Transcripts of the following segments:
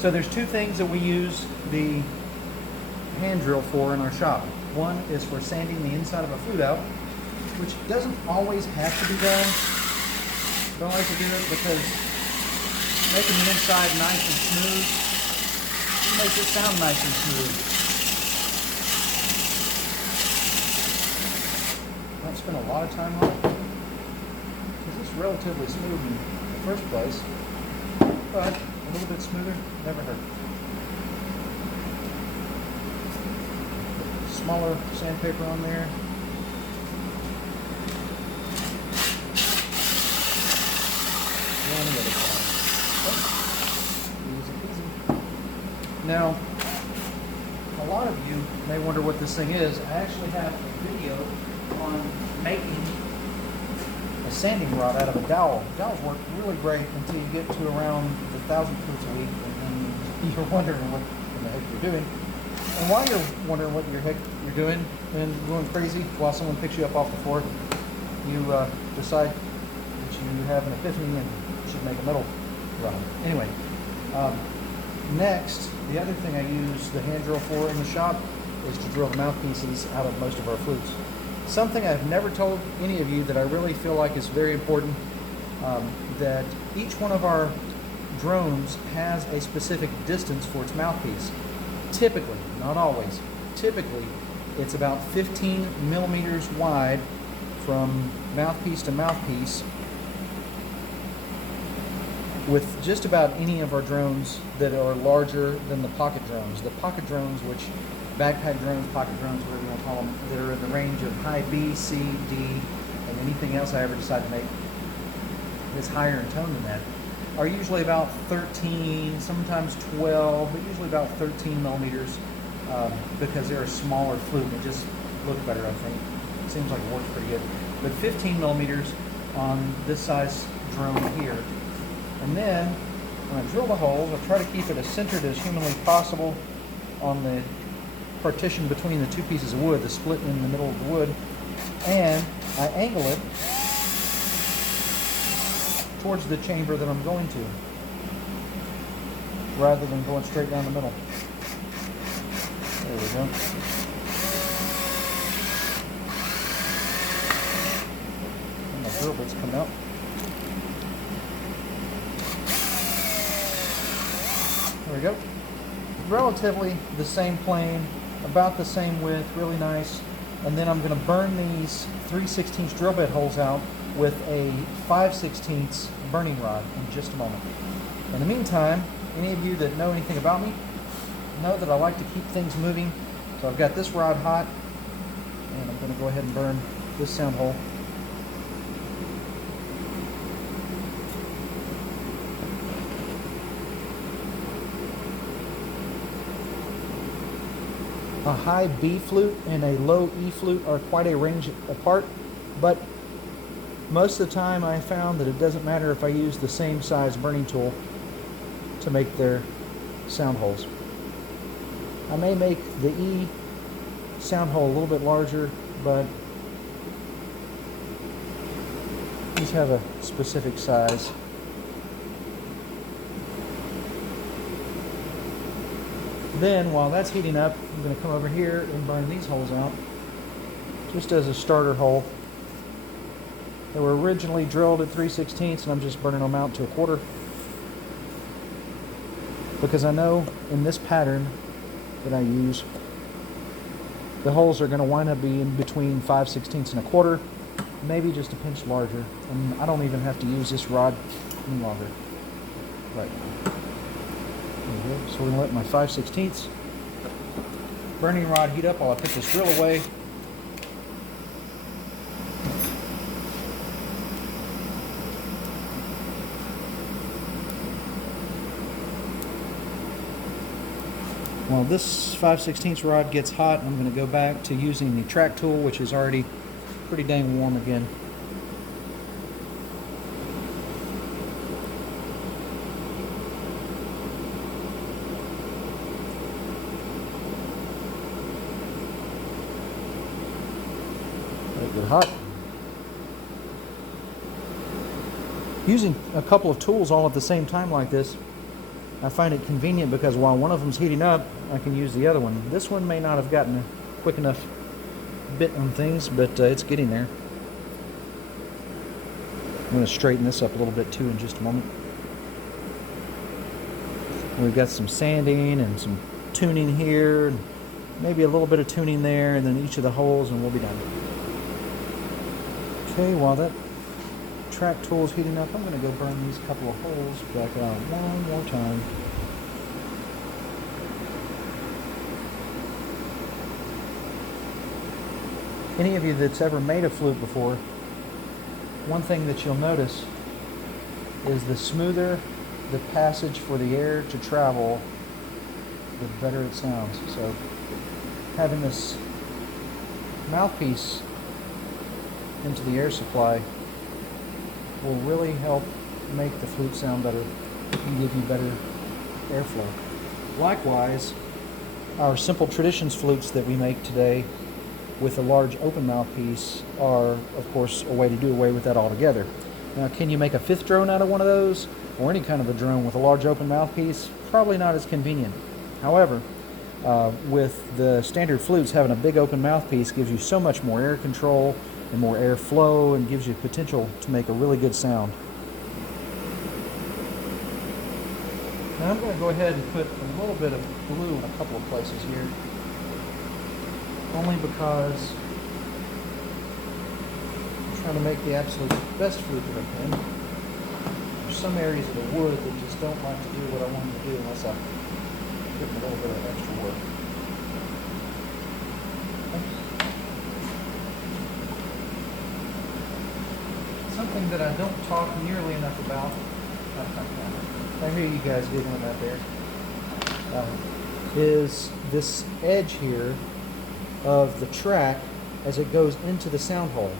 So there's two things that we use the hand drill for in our shop. One is for sanding the inside of a flute out, which doesn't always have to be done. But I like to do it because making the inside nice and smooth makes it sound nice and smooth. I've spent a lot of time on it because it's relatively smooth in the first place, but a little bit smoother never hurt. Smaller sandpaper on there. And the other side. Easy peasy. Now, a lot of you may wonder what this thing is. I actually have a video on making a sanding rod out of a dowel. Dowels work really great until you get to around 1,000 flutes a week, and then you're wondering what the heck you're doing. And while you're wondering what the heck you're doing and going crazy while someone picks you up off the floor, you decide that you have an epiphany and should make a metal rod. Anyway, next, the other thing I use the hand drill for in the shop is to drill the mouthpieces out of most of our flutes. Something I've never told any of you that I really feel like is very important, that each one of our drones has a specific distance for its mouthpiece. Typically, not always, typically it's about 15 millimeters wide from mouthpiece to mouthpiece with just about any of our drones that are larger than the pocket drones. The pocket drones, which backpack drones, pocket drones, whatever you want to call them, that are in the range of high B, C, D, and anything else I ever decide to make is higher in tone than that, are usually about 13, sometimes 12, but usually about 13 millimeters because they're a smaller flute and it just looks better, I think. It seems like it works pretty good. But 15 millimeters on this size drone here. And then when I drill the holes, I try to keep it as centered as humanly possible on the partition between the two pieces of wood, the split in the middle of the wood, and I angle it towards the chamber that I'm going to, rather than going straight down the middle. There we go. And my drill bit's come out. There we go. Relatively the same plane, about the same width, really nice. And then I'm going to burn these 3/16 drill bit holes out with a 5/16 burning rod in just a moment. In the meantime, any of you that know anything about me know that I like to keep things moving. So I've got this rod hot, and I'm going to go ahead and burn this sound hole. A high B flute and a low E flute are quite a range apart, but most of the time I found that it doesn't matter if I use the same size burning tool to make their sound holes. I may make the E sound hole a little bit larger, but these have a specific size. Then, while that's heating up, I'm going to come over here and burn these holes out, just as a starter hole. They were originally drilled at 3/16, and I'm just burning them out to 1/4. Because I know in this pattern that I use, the holes are going to wind up being between 5/16 and 1/4, maybe just a pinch larger. And I don't even have to use this rod any longer right now. So we're going to let my 5/16 burning rod heat up while I put this drill away. While this 5/16 rod gets hot, I'm going to go back to using the track tool, which is already pretty dang warm again. Get hot. Using a couple of tools all at the same time like this, I find it convenient because while one of them's heating up, I can use the other one. This one may not have gotten a quick enough bit on things, but it's getting there. I'm going to straighten this up a little bit too in just a moment. We've got some sanding and some tuning here, maybe a little bit of tuning there, and then each of the holes, and we'll be done. Okay, while that track tool is heating up, I'm going to go burn these couple of holes back out one more time. Any of you that's ever made a flute before, one thing that you'll notice is the smoother the passage for the air to travel, the better it sounds. So having this mouthpiece into the air supply will really help make the flute sound better and give you better airflow. Likewise, our simple traditions flutes that we make today with a large open mouthpiece are, of course, a way to do away with that altogether. Now, can you make a fifth drone out of one of those, or any kind of a drone with a large open mouthpiece? Probably not as convenient. However, with the standard flutes, having a big open mouthpiece gives you so much more air control and more airflow, and gives you potential to make a really good sound. Now I'm going to go ahead and put a little bit of glue in a couple of places here, only because I'm trying to make the absolute best flute that I can. There's some areas of the wood that just don't like to do what I want them to do unless I put in a little bit of extra work. Something that I don't talk nearly enough about, I hear you guys giggling out there, is this edge here of the track as it goes into the sound hole.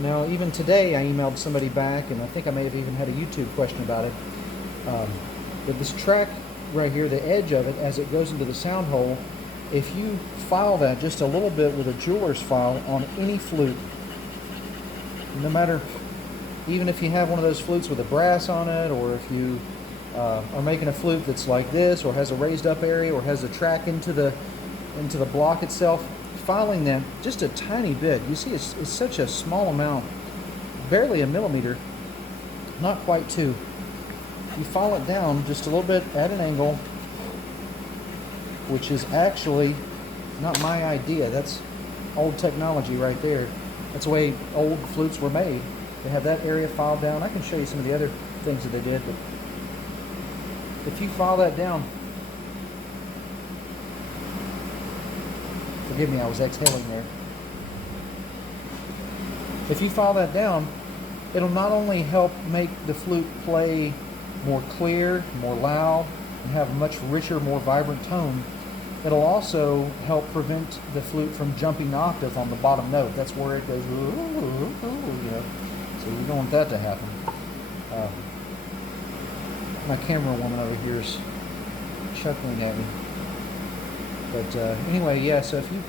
Now, even today, I emailed somebody back, and I think I may have even had a YouTube question about it. But this track right here, the edge of it, as it goes into the sound hole, if you file that just a little bit with a jeweler's file on any flute, no matter, even if you have one of those flutes with a brass on it, or if you are making a flute that's like this, or has a raised up area, or has a track into the block itself, filing that just a tiny bit. You see, it's such a small amount, barely a millimeter, not quite two. You file it down just a little bit at an angle, which is actually not my idea. That's old technology right there. That's the way old flutes were made. They have that area filed down. I can show you some of the other things that they did, but if you file that down, forgive me, I was exhaling there. If you file that down, it'll not only help make the flute play more clear, more loud, and have a much richer, more vibrant tone, it'll also help prevent the flute from jumping the octave on the bottom note. That's where it goes, ooh, ooh, ooh, you know. So we don't want that to happen. My camera woman over here is chuckling at me. But anyway, yeah, so if you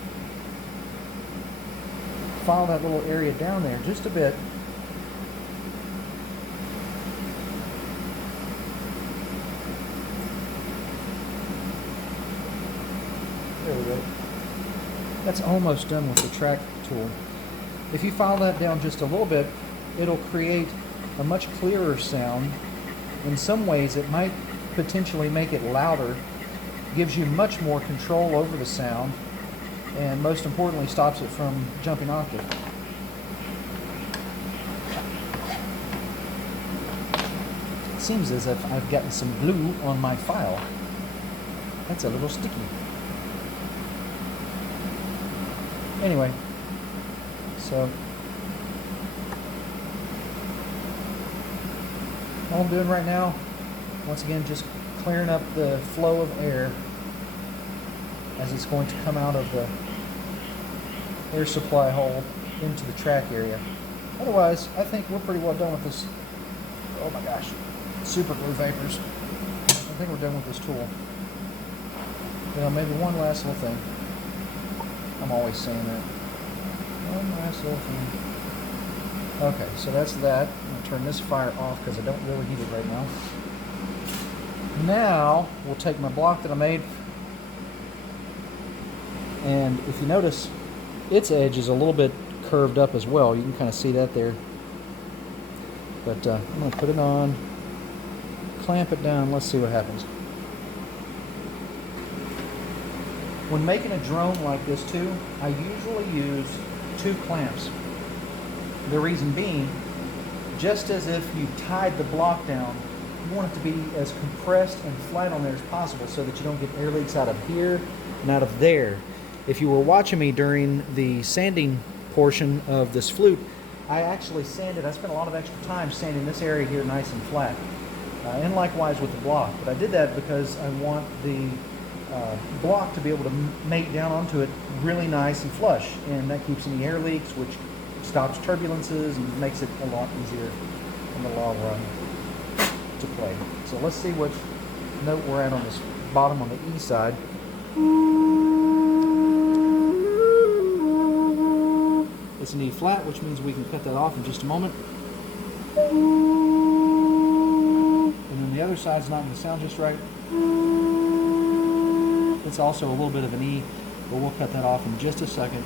file that little area down there just a bit, there we go. That's almost done with the track tool. If you file that down just a little bit, it'll create a much clearer sound. In some ways, it might potentially make it louder, gives you much more control over the sound, and most importantly, stops it from jumping octave. It seems as if I've gotten some glue on my file. That's a little sticky. Anyway, so all I'm doing right now, once again, just clearing up the flow of air as it's going to come out of the air supply hole into the track area. Otherwise, I think we're pretty well done with this. Oh my gosh, super glue vapors. I think we're done with this tool. You know, maybe one last little thing. I'm always saying that. One last little thing. Okay, so that's that. I'm going to turn this fire off because I don't really need it right now. Now, we'll take my block that I made, and if you notice, its edge is a little bit curved up as well. You can kind of see that there. But I'm going to put it on, clamp it down, let's see what happens. When making a drone like this too, I usually use 2 clamps. The reason being, just as if you tied the block down, you want it to be as compressed and flat on there as possible so that you don't get air leaks out of here and out of there. If you were watching me during the sanding portion of this flute, I actually sanded, I spent a lot of extra time sanding this area here nice and flat. And likewise with the block. But I did that because I want the block to be able to mate down onto it really nice and flush. And that keeps any air leaks, which stops turbulences and makes it a lot easier in the long run to play. So let's see what note we're at on this bottom on the E side. It's an E flat, which means we can cut that off in just a moment. And then the other side's not going to sound just right. It's also a little bit of an E, but we'll cut that off in just a second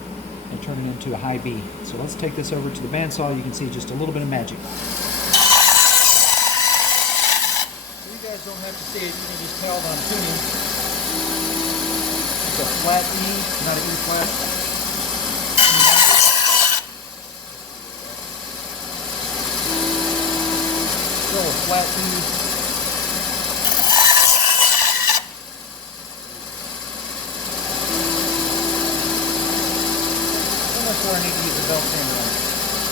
and turn it into a high B. So let's take this over to the bandsaw. You can see just a little bit of magic. You guys don't have to see it, you can just tell that I'm tuning. It's a flat E, not an E flat. Still a flat E. Where I need to use the belt sander on it.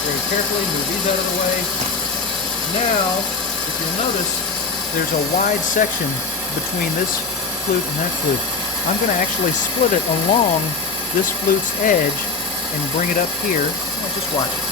Very carefully move these out of the way. Now, if you'll notice, there's a wide section between this flute and that flute. I'm going to actually split it along this flute's edge and bring it up here. Well, just watch it.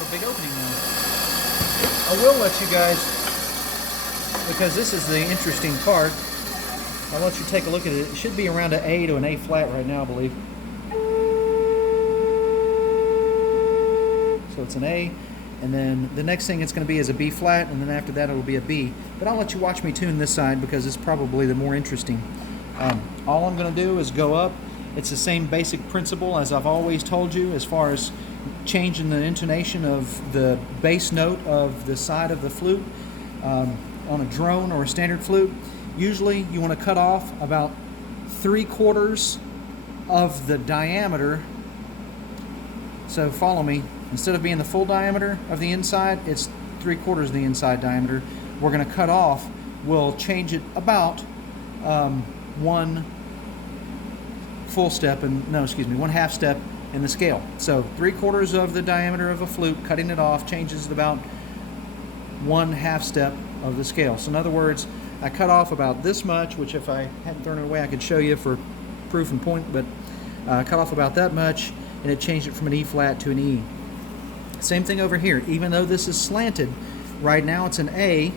have a big opening now. I will let you guys, because this is the interesting part, I'll let you take a look at it. It should be around an A to an A flat right now, I believe. So it's an A, and then the next thing it's going to be is a B flat, and then after that it'll be a B. But I'll let you watch me tune this side because it's probably the more interesting. All I'm going to do is go up. It's the same basic principle as I've always told you as far as changing the intonation of the bass note of the side of the flute on a drone or a standard flute. Usually you want to cut off about 3/4 of the diameter. So follow me. Instead of being the full diameter of the inside, it's 3/4 of the inside diameter. We're going to cut off. We'll change it about one full step, and no, excuse me, 1/2 step in the scale. So 3/4 of the diameter of a flute, cutting it off changes it about 1/2 step of the scale. So in other words, I cut off about this much, which if I hadn't thrown it away, I could show you for proof and point, but I cut off about that much, and it changed it from an E flat to an E. Same thing over here. Even though this is slanted, right now it's an A,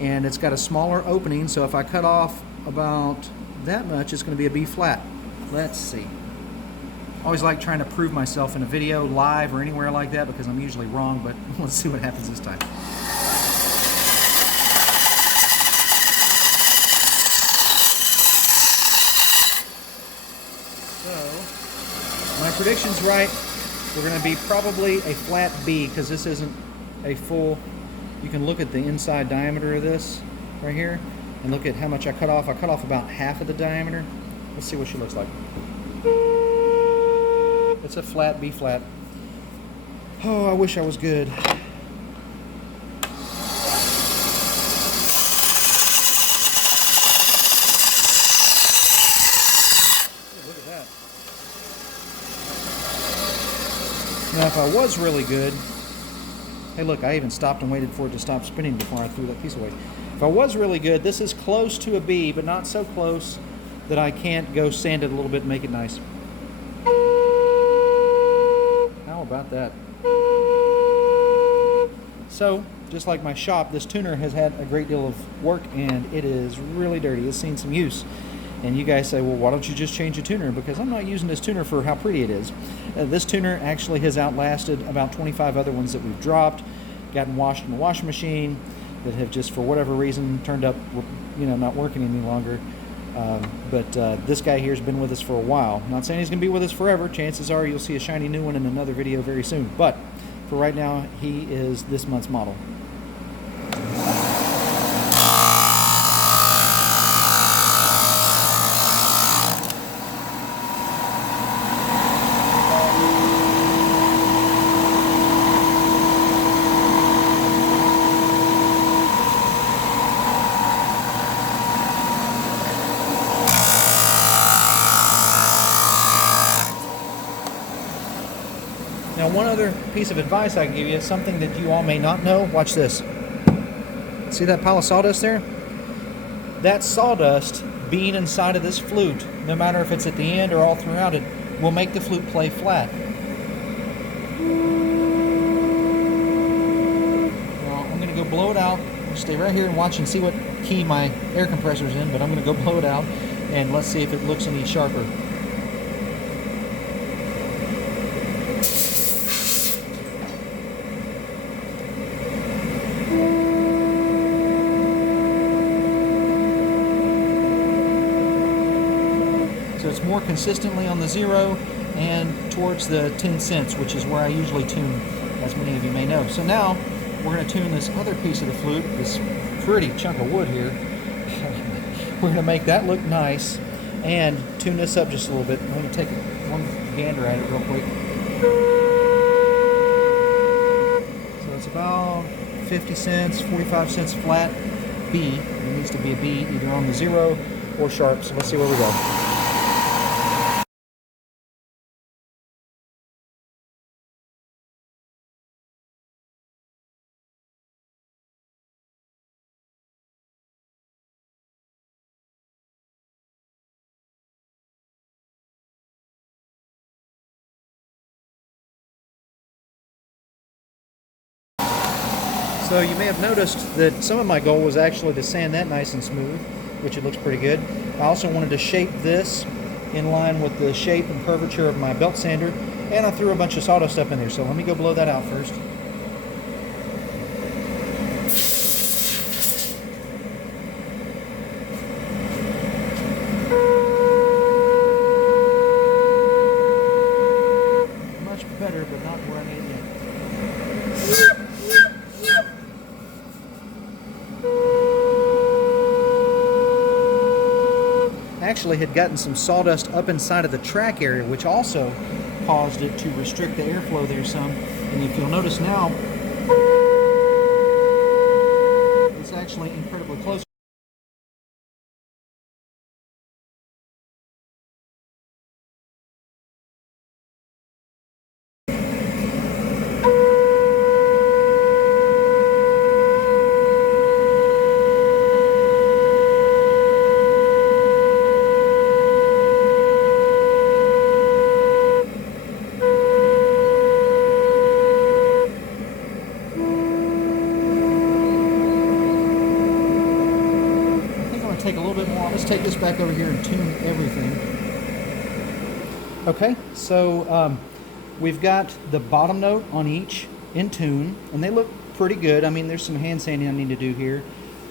and it's got a smaller opening, so if I cut off about that much, it's going to be a B flat. Let's see. I always like trying to prove myself in a video, live, or anywhere like that, because I'm usually wrong, but let's see what happens this time. So, my prediction's right. We're going to be probably a flat B, because this isn't a full. You can look at the inside diameter of this right here and look at how much I cut off. I cut off about half of the diameter. Let's see what she looks like. It's a flat B flat. Oh, I wish I was good. Look at that. Now, if I was really good, hey look, I even stopped and waited for it to stop spinning before I threw that piece away. If I was really good, this is close to a B, but not so close that I can't go sand it a little bit and make it nice. How about that? So, just like my shop, this tuner has had a great deal of work, and it is really dirty. It's seen some use. And you guys say, well, why don't you just change the tuner? Because I'm not using this tuner for how pretty it is. This tuner actually has outlasted about 25 other ones that we've dropped, gotten washed in the washing machine, that have just, for whatever reason, turned up, not working any longer. But this guy here has been with us for a while. Not saying he's going to be with us forever. Chances are you'll see a shiny new one in another video very soon. But for right now, he is this month's model. Now, one other piece of advice I can give you, something that you all may not know. Watch this. See that pile of sawdust there? That sawdust being inside of this flute, no matter if it's at the end or all throughout it, will make the flute play flat. Well, I'm going to go blow it out. Stay right here and watch and see what key my air compressor's in, but I'm going to go blow it out, and let's see if it looks any sharper. So it's more consistently on the 0 and towards the 10 cents, which is where I usually tune, as many of you may know. So now we're going to tune this other piece of the flute, this pretty chunk of wood here. We're going to make that look nice and tune this up just a little bit. I'm going to take one gander at it real quick. So it's about 50 cents, 45 cents flat B. It needs to be a B either on the 0 or sharp. So let's see where we go. So you may have noticed that some of my goal was actually to sand that nice and smooth, which it looks pretty good. I also wanted to shape this in line with the shape and curvature of my belt sander, and I threw a bunch of sawdust up in there. So let me go blow that out first. Much better, but not where I need it yet. Actually had gotten some sawdust up inside of the track area, which also caused it to restrict the airflow there some. And if you'll notice now, it's actually incredibly close. Take a little bit more. Let's take this back over here and tune everything. Okay, so we've got the bottom note on each in tune, and they look pretty good. I mean, there's some hand sanding I need to do here.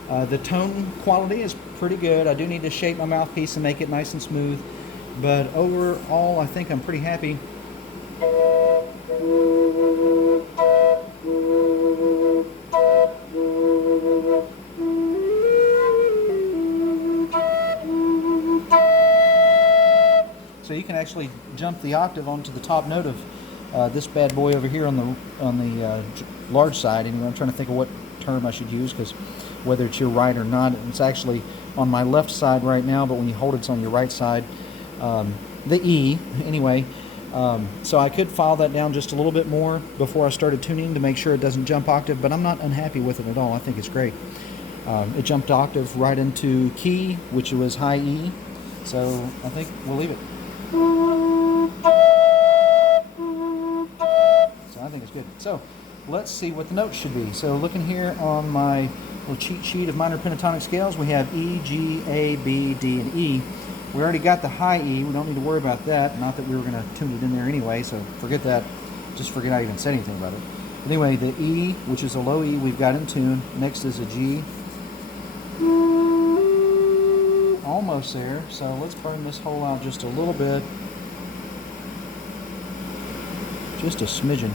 The tone quality is pretty good. I do need to shape my mouthpiece and make it nice and smooth, but overall, I think I'm pretty happy. So you can actually jump the octave onto the top note of this bad boy over here on the large side. Anyway, I'm trying to think of what term I should use, because whether it's your right or not, it's actually on my left side right now, but when you hold it, it's on your right side. The E, anyway. So I could file that down just a little bit more before I started tuning to make sure it doesn't jump octave, but I'm not unhappy with it at all. I think it's great. It jumped octave right into key, which was high E, so I think we'll leave it. So I think it's good. So let's see what the notes should be. So looking here on my little cheat sheet of minor pentatonic scales, we have E, G, A, B, D, and E. We already got the high E. We don't need to worry about that. Not that we were going to tune it in there anyway, so forget that. Just forget I even said anything about it. Anyway, the E, which is a low E, we've got in tune. Next is a G. Almost there, so let's burn this hole out just a little bit. Just a smidgen.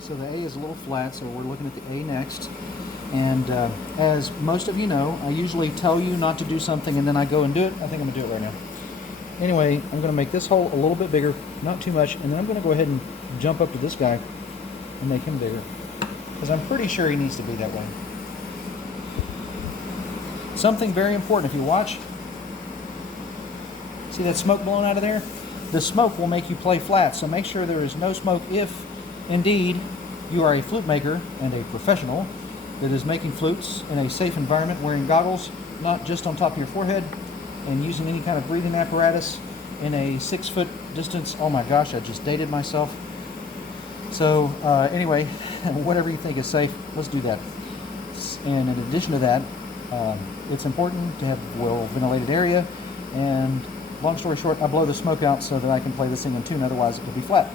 So the A is a little flat, so we're looking at the A next. And as most of you know, I usually tell you not to do something and then I go and do it. I think I'm going to do it right now. Anyway, I'm going to make this hole a little bit bigger, not too much, and then I'm going to go ahead and jump up to this guy and make him bigger, because I'm pretty sure he needs to be that way. Something very important, if you watch, see that smoke blowing out of there? The smoke will make you play flat, so make sure there is no smoke if, indeed, you are a flute maker and a professional that is making flutes in a safe environment, wearing goggles, not just on top of your forehead, and using any kind of breathing apparatus in a 6-foot distance. Oh my gosh, I just dated myself. So anyway, whatever you think is safe, let's do that. And in addition to that, it's important to have a well-ventilated area, and long story short, I blow the smoke out so that I can play this thing in tune, otherwise it will be flat.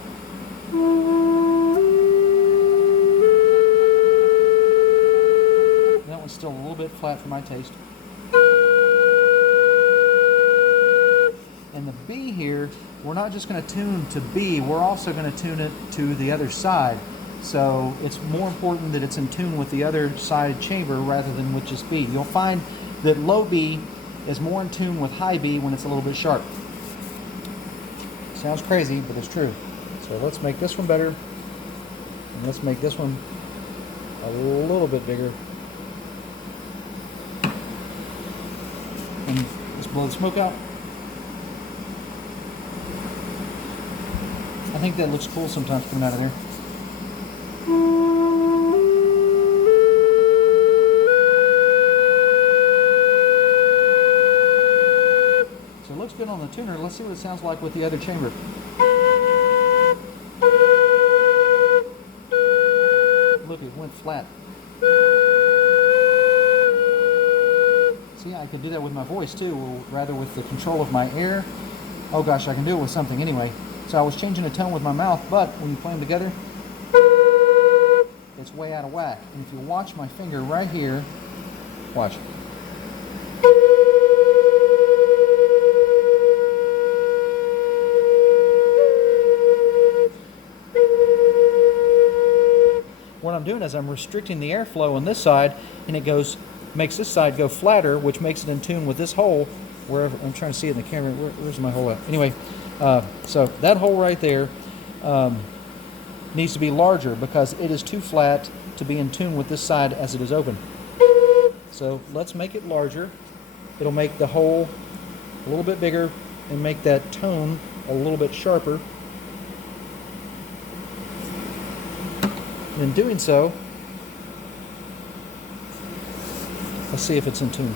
That one's still a little bit flat for my taste. And the B here, we're not just going to tune to B, we're also going to tune it to the other side. So it's more important that it's in tune with the other side chamber rather than with just B. You'll find that low B is more in tune with high B when it's a little bit sharp. Sounds crazy, but it's true. So let's make this one better, and let's make this one a little bit bigger. And let's blow the smoke out. I think that looks cool sometimes coming out of there. looks good on the tuner. Let's see what it sounds like with the other chamber. Look, it went flat. See, I could do that with my voice too, or rather with the control of my air. Oh gosh, I can do it with something anyway. So I was changing the tone with my mouth, but when you play them together, it's way out of whack. And if you watch my finger right here, watch. What I'm doing is I'm restricting the airflow on this side, and it makes this side go flatter, which makes it in tune with this hole. Wherever I'm trying to see it in the camera, where's my hole at? Anyway, so that hole right there needs to be larger because it is too flat to be in tune with this side as it is open. So let's make it larger. It'll make the hole a little bit bigger and make that tone a little bit sharper. In doing so, let's see if it's in tune.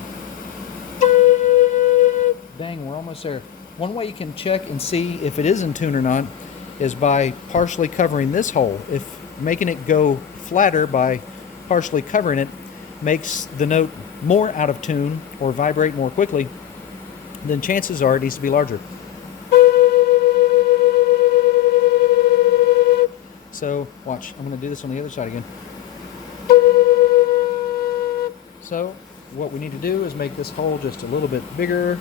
Dang, we're almost there. One way you can check and see if it is in tune or not is by partially covering this hole. If making it go flatter by partially covering it makes the note more out of tune or vibrate more quickly, then chances are it needs to be larger. So watch, I'm going to do this on the other side again. So what we need to do is make this hole just a little bit bigger.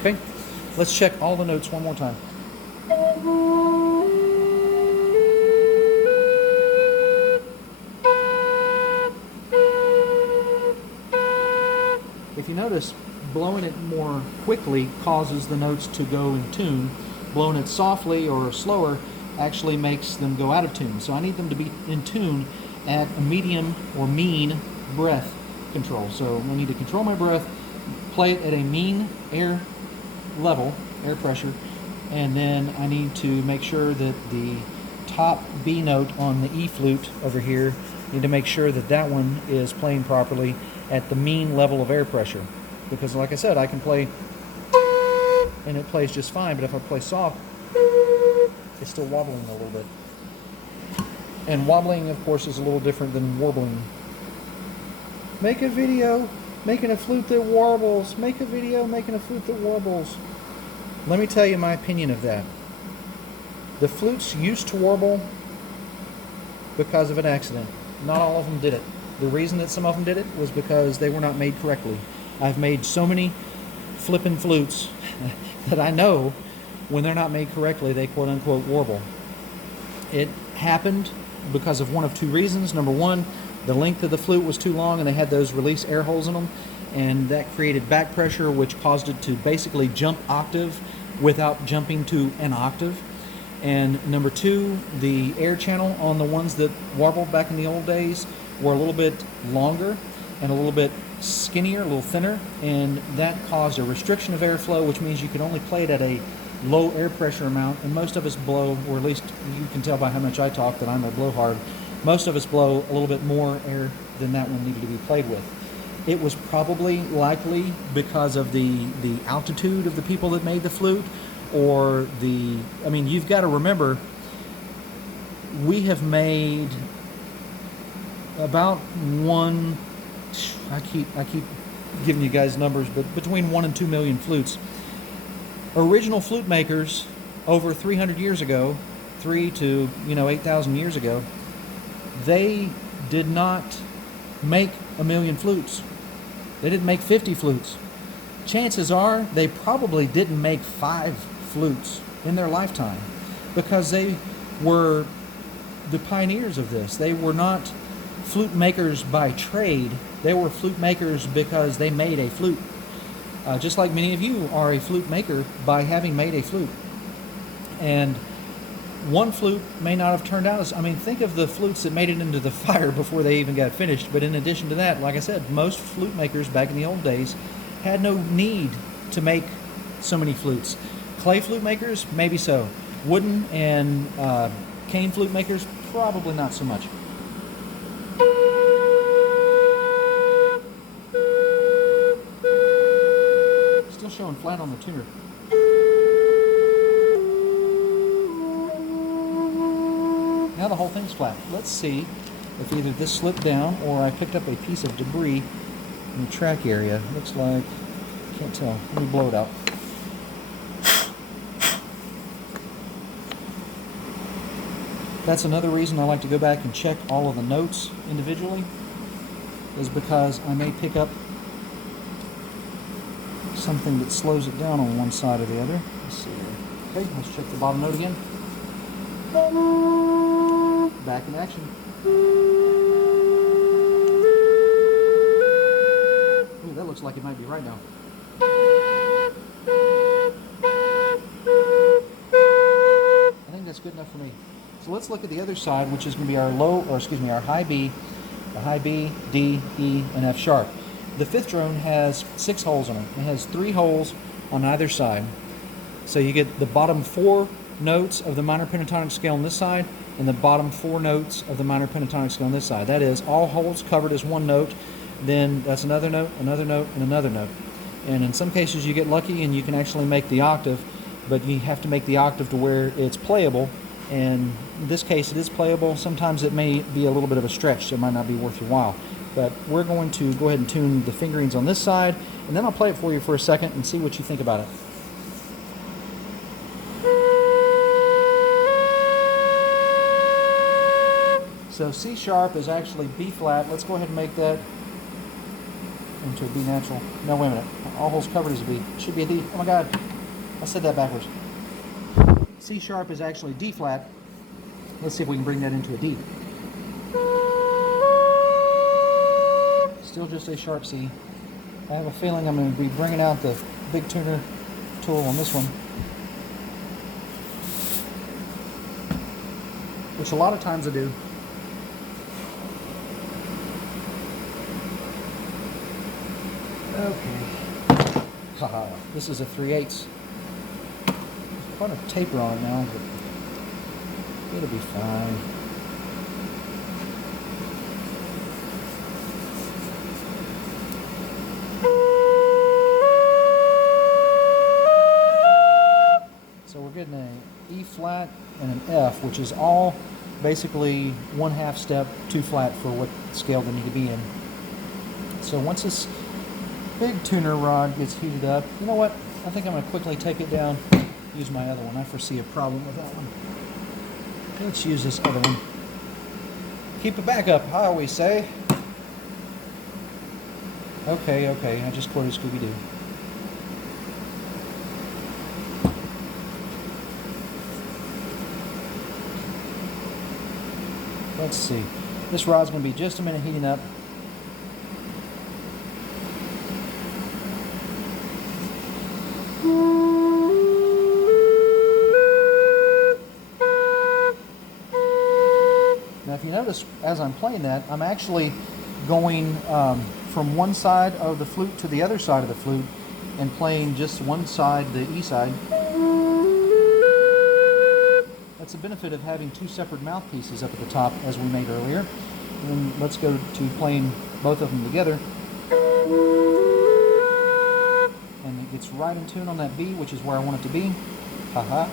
Okay, let's check all the notes one more time. If you notice, blowing it more quickly causes the notes to go in tune. Blowing it softly or slower actually makes them go out of tune. So I need them to be in tune at a medium or mean breath control. So I need to control my breath, play it at a mean air level, air pressure, and then I need to make sure that the top B note on the E flute over here, I need to make sure that that one is playing properly at the mean level of air pressure. Because like I said, I can play and it plays just fine, but if I play soft, it's still wobbling a little bit. And wobbling, of course, is a little different than warbling. Make a video making a flute that warbles. Make a video making a flute that warbles. Let me tell you my opinion of that. The flutes used to warble because of an accident. Not all of them did it. The reason that some of them did it was because they were not made correctly. I've made so many flippin' flutes that I know when they're not made correctly, they quote-unquote warble. It happened because of one of two reasons. Number one, the length of the flute was too long and they had those release air holes in them, and that created back pressure, which caused it to basically jump octave without jumping to an octave. And number two, the air channel on the ones that warbled back in the old days were a little bit longer and a little bit skinnier, a little thinner, and that caused a restriction of airflow, which means you could only play it at a low air pressure amount. And most of us blow, or at least you can tell by how much I talk that I'm a blowhard, most of us blow a little bit more air than that one needed to be played with. It was probably likely because of the altitude of the people that made the flute, or I mean, you've got to remember, we have made about I keep giving you guys numbers, but between 1 and 2 million flutes. Original flute makers over 300 years ago, 3 to 8,000 years ago, they did not make 1 million flutes. They didn't make 50 flutes. Chances are they probably didn't make 5 flutes in their lifetime, because they were the pioneers of this. They were not flute makers by trade. They were flute makers because they made a flute. Just like many of you are a flute maker by having made a flute. And one flute may not have turned out as, think of the flutes that made it into the fire before they even got finished. But in addition to that, like I said, most flute makers back in the old days had no need to make so many flutes. Clay flute makers, maybe so. Wooden and cane flute makers, Probably not so much. Still showing flat on the tuner. Now the whole thing's flat. Let's see if either this slipped down or I picked up a piece of debris in the track area. Looks like, can't tell. Let me blow it out. That's another reason I like to go back and check all of the notes individually, is because I may pick up something that slows it down on one side or the other. Let's see here. Okay, let's check the bottom note again. Back in action. Ooh, that looks like it might be right now. I think that's good enough for me. So let's look at the other side, which is going to be our our high B, D, E, and F sharp. The fifth drone has 6 holes in it. It has 3 holes on either side. So you get the bottom 4 notes of the minor pentatonic scale on this side, and the bottom 4 notes of the minor pentatonic scale on this side. That is, all holes covered as one note, then that's another note, and another note. And in some cases you get lucky and you can actually make the octave, but you have to make the octave to where it's playable. And in this case it is playable. Sometimes it may be a little bit of a stretch, so it might not be worth your while. But we're going to go ahead and tune the fingerings on this side, and then I'll play it for you for a second and see what you think about it. So C sharp is actually B flat. Let's go ahead and make that into a B natural. No, wait a minute. All holes covered is a B. It should be a D. Oh my God. I said that backwards. C sharp is actually D flat. Let's see if we can bring that into a D. Still just a sharp C. I have a feeling I'm going to be bringing out the big tuner tool on this one, which a lot of times I do. Okay. Haha. This is a 3/8. There's quite a taper on it now, but it'll be fine. So we're getting an E flat and an F, which is all basically 1/2 step 2 flat for what scale they need to be in. So once this big tuner rod gets heated up, you know what? I think I'm going to quickly take it down, use my other one. I foresee a problem with that one. Let's use this other one. Keep a backup, I always say. Okay, I just quoted Scooby-Doo. Let's see. This rod's going to be just a minute heating up. Now if you notice, as I'm playing that, I'm actually going from one side of the flute to the other side of the flute and playing just one side, the E side. That's the benefit of having 2 separate mouthpieces up at the top, as we made earlier. And let's go to playing both of them together. And it gets right in tune on that B, which is where I want it to be. Haha.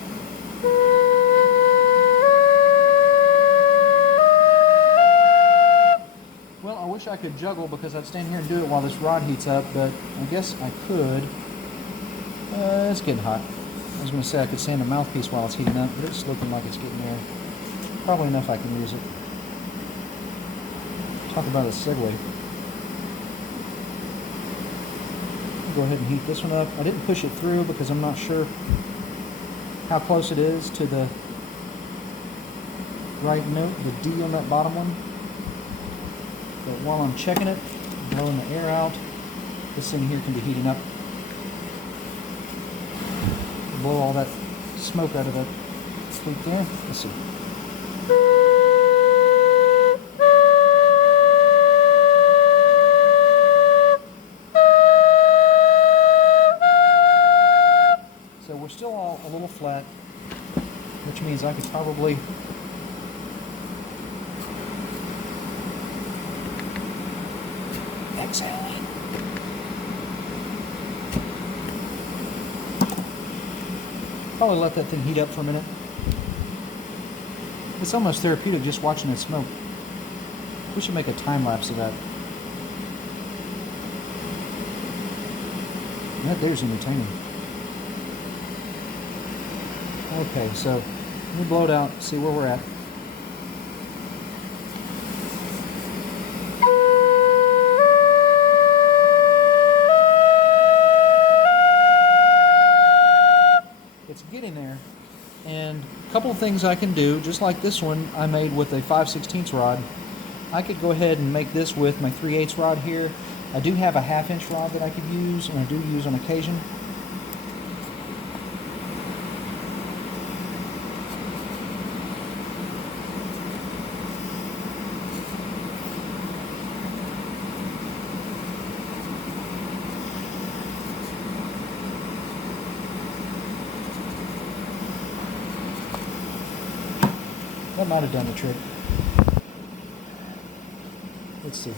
Well, I wish I could juggle because I'd stand here and do it while this rod heats up, but I guess I could. It's getting hot. I was going to say I could sand a mouthpiece while it's heating up, but it's looking like it's getting there. Probably enough I can use it. Talk about a segue. Go ahead and heat this one up. I didn't push it through because I'm not sure how close it is to the right note, the D on that bottom one. But while I'm checking it, blowing the air out, this thing here can be heating up. Blow all that smoke out of that flute there. Let's see. So we're still all a little flat, which means I could probably exhaling. Probably let that thing heat up for a minute. It's almost therapeutic just watching it smoke. We should make a time lapse of that. That there's entertaining. Okay, so let me blow it out, see where we're at. It's getting there. And a couple of things I can do, just like this one I made with a 5/16 rod. I could go ahead and make this with my 3/8 rod here. I do have a 1/2 inch rod that I could use, and I do use on occasion. That might have done the trick. Let's see.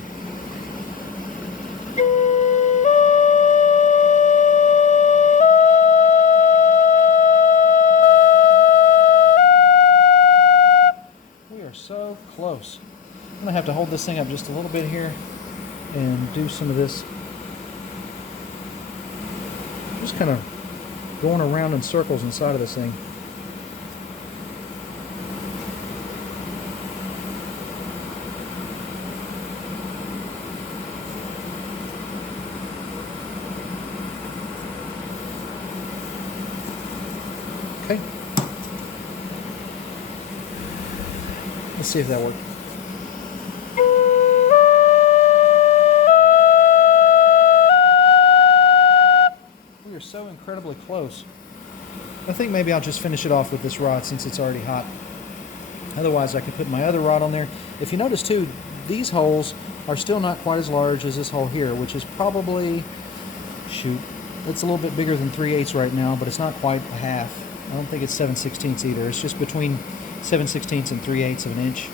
We are so close. I'm gonna have to hold this thing up just a little bit here and do some of this. Just kind of going around in circles inside of this thing. Okay. Let's see if that works. We are so incredibly close. I think maybe I'll just finish it off with this rod since it's already hot. Otherwise, I could put my other rod on there. If you notice too, these holes are still not quite as large as this hole here, which is probably, shoot, it's a little bit bigger than 3/8 right now, but it's not quite a half. I don't think it's 7/16 either. It's just between 7/16 and 3/8 of an inch.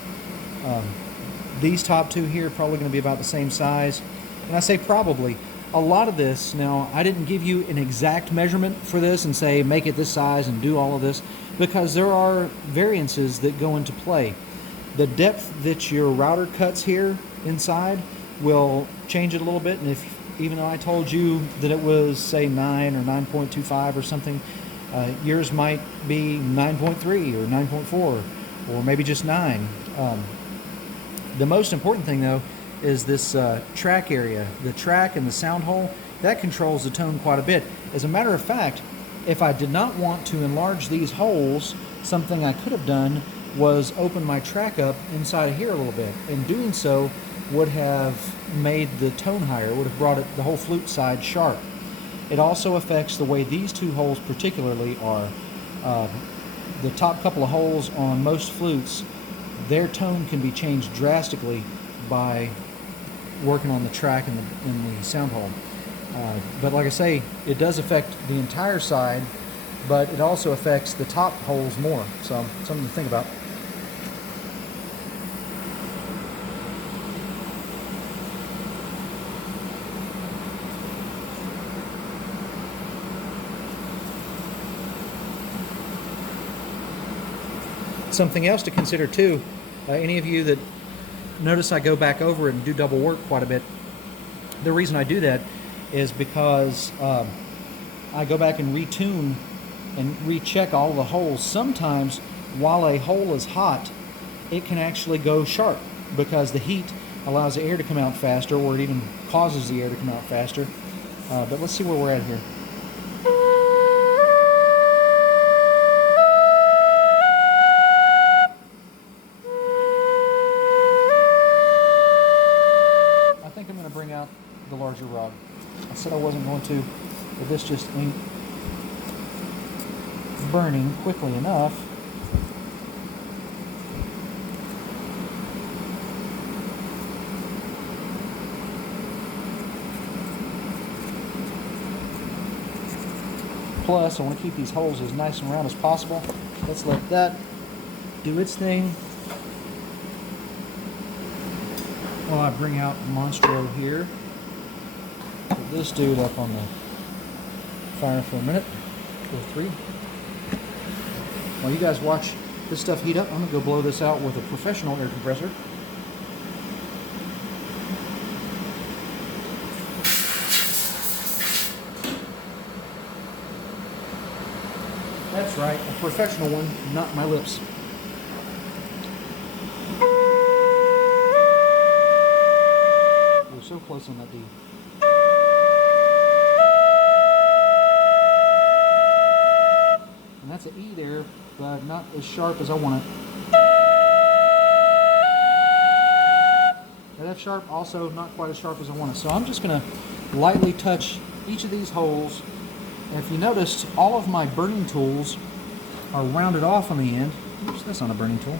These top two here are probably going to be about the same size. And I say probably. A lot of this, now I didn't give you an exact measurement for this and say make it this size and do all of this, because there are variances that go into play. The depth that your router cuts here inside will change it a little bit, and if even though I told you that it was say 9 or 9.25 or something, yours might be 9.3 or 9.4 or maybe just 9. The most important thing though is this track area. The track and the sound hole, that controls the tone quite a bit. As a matter of fact, if I did not want to enlarge these holes, something I could have done was open my track up inside of here a little bit. And doing so would have made the tone higher, would have brought the whole flute side sharp. It also affects the way these two holes particularly are. The top couple of holes on most flutes, their tone can be changed drastically by working on the track and the sound hole. But like I say, it does affect the entire side, but it also affects the top holes more. So something to think about. Something else to consider too, any of you that notice I go back over it and do double work quite a bit, the reason I do that is because I go back and retune and recheck all the holes. Sometimes while a hole is hot, it can actually go sharp because the heat allows the air to come out faster, or it even causes the air to come out faster. But let's see where we're at here. The larger rod. I said I wasn't going to, but this just ain't burning quickly enough. Plus, I want to keep these holes as nice and round as possible. Let's let that do its thing. While I bring out Monstro here. this dude up on the fire for a minute or 3. While you guys watch this stuff heat up, I'm going to go blow this out with a professional air compressor. That's right, a professional one, not my lips. We're so close on that D. And that's an E there, but not as sharp as I want it. That F sharp also not quite as sharp as I want it. So I'm just going to lightly touch each of these holes. And if you noticed, all of my burning tools are rounded off on the end. Oops, that's not a burning tool.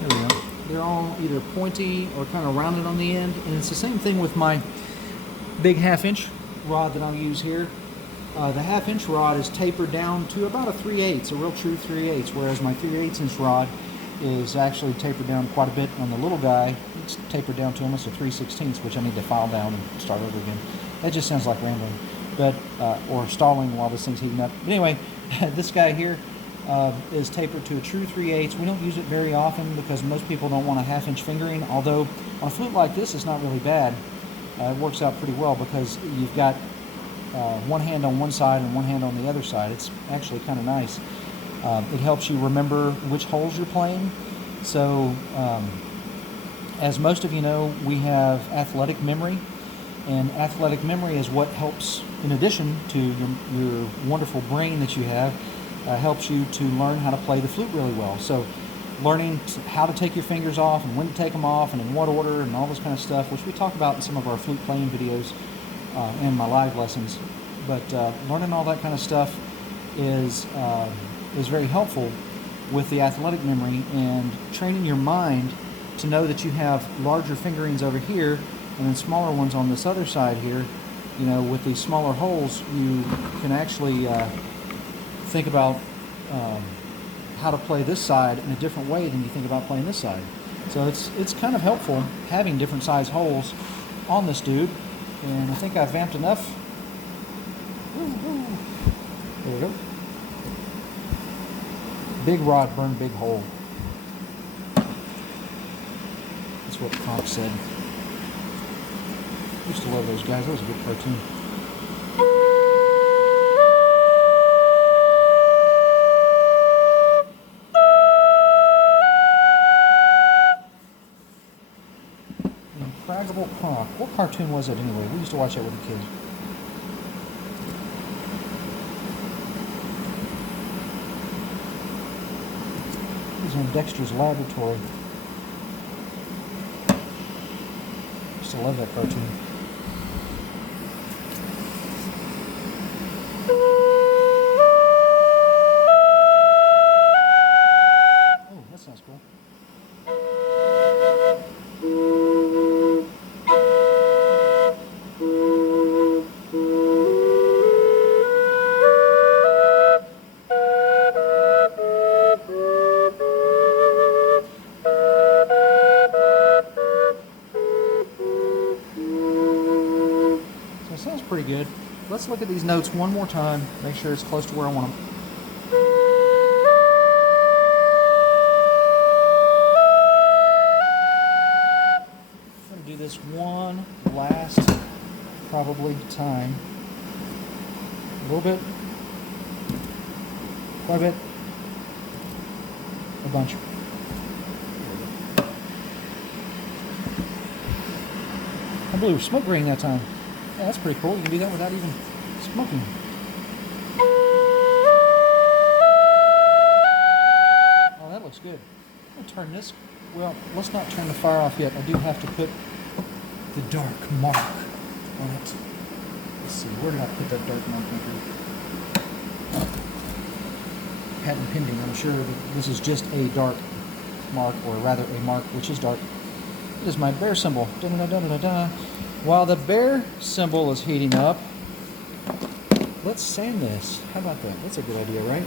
There we go. They're all either pointy or kind of rounded on the end. And it's the same thing with my big 1/2-inch rod that I'll use here. The 1/2-inch rod is tapered down to about a 3/8, a real true 3/8, whereas my 3/8-inch rod is actually tapered down quite a bit on the little guy. It's tapered down to almost a 3/16, which I need to file down and start over again. That just sounds like rambling, but or stalling while this thing's heating up. But anyway, this guy here is tapered to a true 3/8. We don't use it very often because most people don't want a 1/2-inch fingering, although on a flute like this, it's not really bad. It works out pretty well because you've got one hand on one side and one hand on the other side. It's actually kind of nice. It helps you remember which holes you're playing. So, as most of you know, we have athletic memory, and athletic memory is what helps, in addition to your wonderful brain that you have, helps you to learn how to play the flute really well. So, learning how to take your fingers off and when to take them off and in what order and all this kind of stuff, which we talk about in some of our flute playing videos and my live lessons. But learning all that kind of stuff is very helpful with the athletic memory, and training your mind to know that you have larger fingerings over here and then smaller ones on this other side here. You know, with these smaller holes, you can actually think about how to play this side in a different way than you think about playing this side. So it's kind of helpful having different size holes on this dude. And I think I've vamped enough. There we go. Big rod, burn big hole. That's what Conk said. Used to love those guys. That was a good cartoon. Incredible Conk. What cartoon was it anyway? We used to watch that with the kids. He's in Dexter's Laboratory. Used to love that cartoon. Oh, that sounds cool. Sounds pretty good. Let's look at these notes one more time, make sure it's close to where I want them. I'm going to do this one last, probably, time. A little bit, quite a bit, a bunch. I blew smoke ring that time. Yeah, that's pretty cool. You can do that without even smoking. Oh, that looks good. I'm going to turn this. Well, let's not turn the fire off yet. I do have to put the dark mark on it. Let's see, where did I put that dark mark maker? Patent pending, I'm sure that this is just a dark mark, or rather a mark which is dark. It is my bear symbol. Da-da-da-da-da-da. While the bear symbol is heating up, let's sand this. How about that? That's a good idea, right?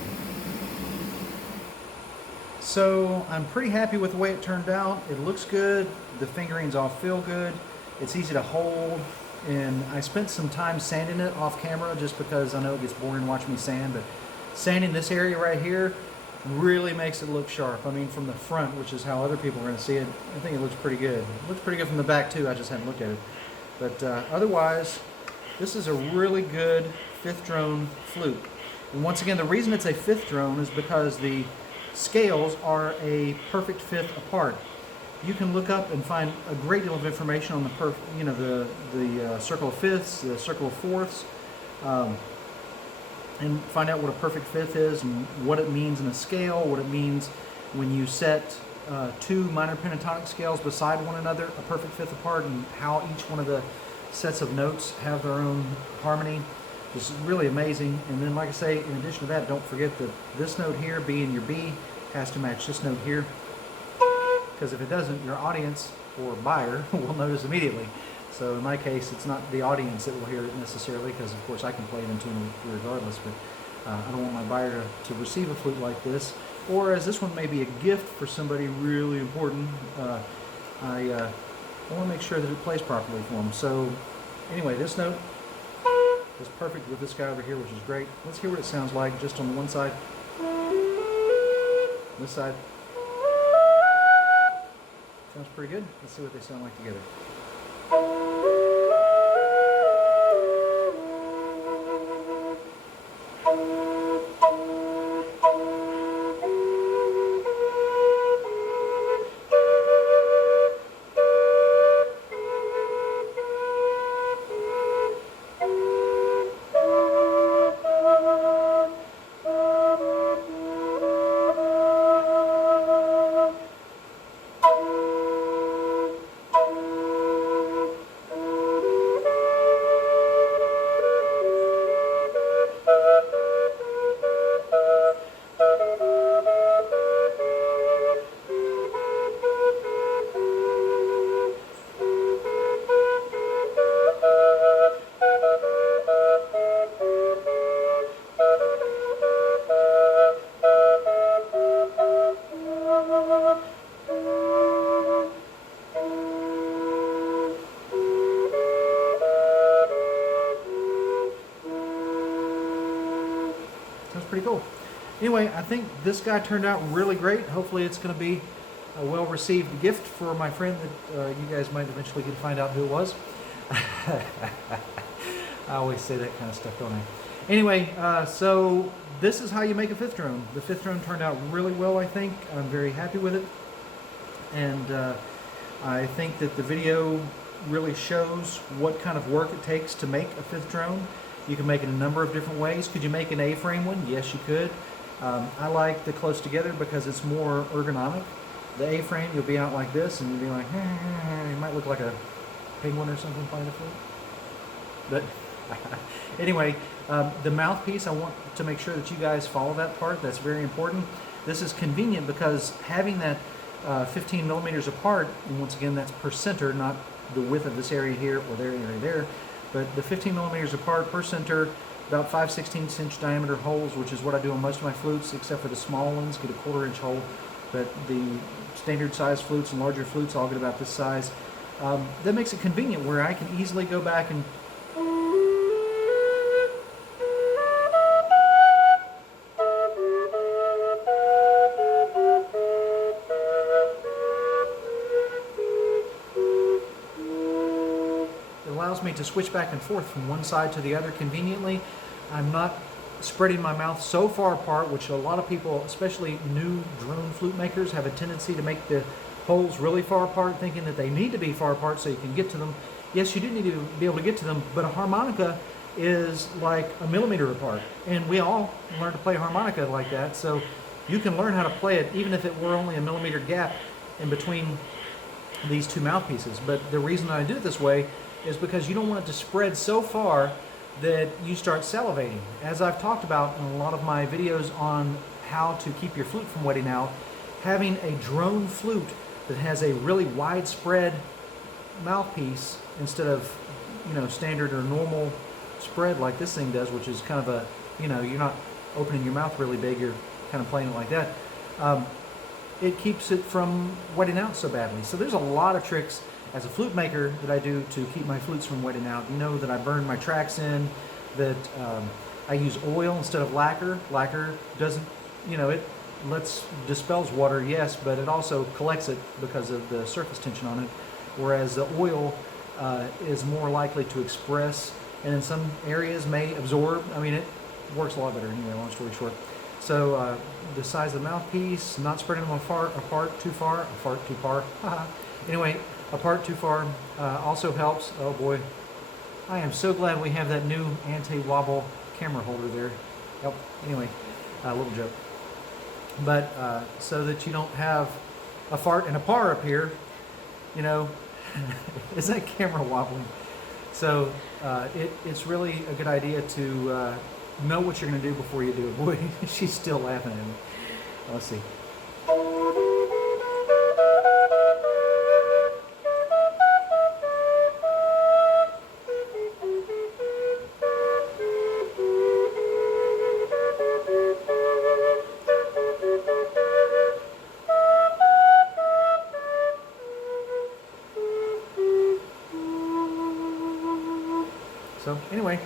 So I'm pretty happy with the way it turned out. It looks good. The fingerings all feel good. It's easy to hold. and I spent some time sanding it off camera just because I know it gets boring watching me sand, but sanding this area right here really makes it look sharp. I mean, from the front, which is how other people are going to see it, I think it looks pretty good. It looks pretty good from the back too, I just haven't looked at it. But otherwise, this is a really good 5th drone flute. And once again, the reason it's a 5th drone is because the scales are a perfect 5th apart. You can look up and find a great deal of information on the circle of 5ths, the circle of 4ths, and find out what a perfect 5th is and what it means in a scale, what it means when you set 2 minor pentatonic scales beside one another, a perfect 5th apart, and how each one of the sets of notes have their own harmony. It's really amazing. And then, like I say, in addition to that, don't forget that this note here, B in your B, has to match this note here, because if it doesn't, your audience or buyer will notice immediately. So in my case, it's not the audience that will hear it necessarily, because of course I can play it in tune regardless, but I don't want my buyer to receive a flute like this, or as this one may be a gift for somebody really important. I want to make sure that it plays properly for them. So anyway, this note is perfect with this guy over here, which is great. Let's hear what it sounds like just on the one side. This side. Sounds pretty good. Let's see what they sound like together. Sounds pretty cool. Anyway, I think this guy turned out really great. Hopefully it's going to be a well-received gift for my friend that you guys might eventually get to find out who it was. I always say that kind of stuff, don't I? Anyway, so this is how you make a 5th drone. The 5th drone turned out really well, I think. I'm very happy with it. And I think that the video really shows what kind of work it takes to make a 5th drone. You can make it a number of different ways. Could you make an A-frame one? Yes, you could. I like the close together because it's more ergonomic. The A-frame, you'll be out like this, and you'll be like, you might look like a penguin or something playing a flute. But anyway, the mouthpiece, I want to make sure that you guys follow that part. That's very important. This is convenient because having that 15 millimeters apart, and once again, that's per center, not the width of this area here or their area there, but the 15 millimeters apart per center, about 5/16 inch diameter holes, which is what I do on most of my flutes, except for the small ones, get a 1/4 inch hole. But the standard size flutes and larger flutes all get about this size. That makes it convenient where I can easily go back and me to switch back and forth from one side to the other conveniently. I'm not spreading my mouth so far apart, which a lot of people, especially new drone flute makers, have a tendency to make the holes really far apart, thinking that they need to be far apart so you can get to them. Yes, you do need to be able to get to them, but a harmonica is like a millimeter apart, and we all learn to play harmonica like that, so you can learn how to play it even if it were only a millimeter gap in between these two mouthpieces. But the reason I do it this way is because you don't want it to spread so far that you start salivating. As I've talked about in a lot of my videos on how to keep your flute from wetting out, having a drone flute that has a really widespread mouthpiece instead of, standard or normal spread like this thing does, which is kind of a, you're not opening your mouth really big, you're kind of playing it like that. It keeps it from wetting out so badly. So there's a lot of tricks as a flute maker that I do to keep my flutes from wetting out. You know that I burn my tracks in, that I use oil instead of lacquer. Lacquer doesn't, you know, it dispels water, yes, but it also collects it because of the surface tension on it, whereas the oil is more likely to express, and in some areas may absorb. I mean, it works a lot better anyway, long story short. So the size of the mouthpiece, not spreading them apart too far, anyway, apart too far also helps. Oh boy, I am so glad we have that new anti-wobble camera holder there. Yep, anyway, a little joke. But so that you don't have a fart and a par up here, you know, is that camera wobbling? So it's really a good idea to know what you're going to do before you do it. Boy, she's still laughing at me. Let's see. So anyway,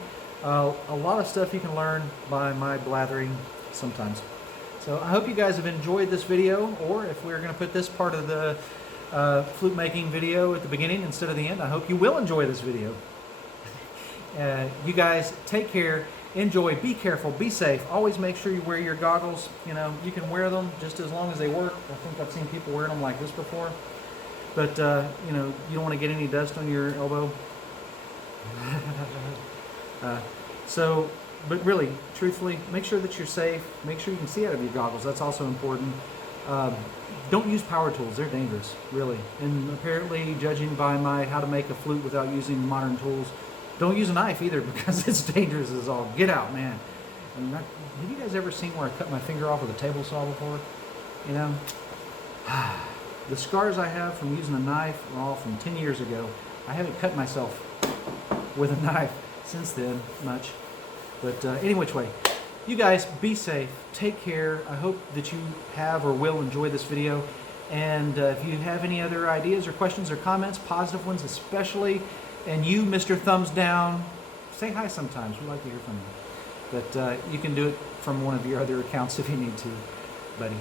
a lot of stuff you can learn by my blathering sometimes. So I hope you guys have enjoyed this video, or if we're going to put this part of the flute making video at the beginning instead of the end, I hope you will enjoy this video. You guys take care, enjoy, be careful, be safe. Always make sure you wear your goggles. You know, you can wear them just as long as they work. I think I've seen people wearing them like this before. But, you know, you don't want to get any dust on your elbow. But really, truthfully, make sure that you're safe. Make sure you can see out of your goggles. That's also important. Don't use power tools. They're dangerous, really. And apparently, judging by my how to make a flute without using modern tools, don't use a knife either because it's dangerous as all. Get out, man. Have you guys ever seen where I cut my finger off with a table saw before? You know? The scars I have from using a knife are all from 10 years ago. I haven't cut myself with a knife since then much. But any which way, you guys be safe, take care. I hope that you have or will enjoy this video. And if you have any other ideas or questions or comments, positive ones especially, and you, Mr. Thumbs Down, say hi sometimes. We'd like to hear from you. But you can do it from one of your other accounts if you need to, buddy.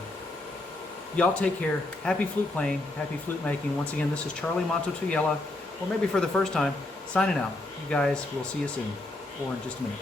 Y'all take care. Happy flute playing, happy flute making. Once again, this is Charlie Mato-Toyela, or maybe for the first time, signing out. You guys, we'll see you soon, or in just a minute.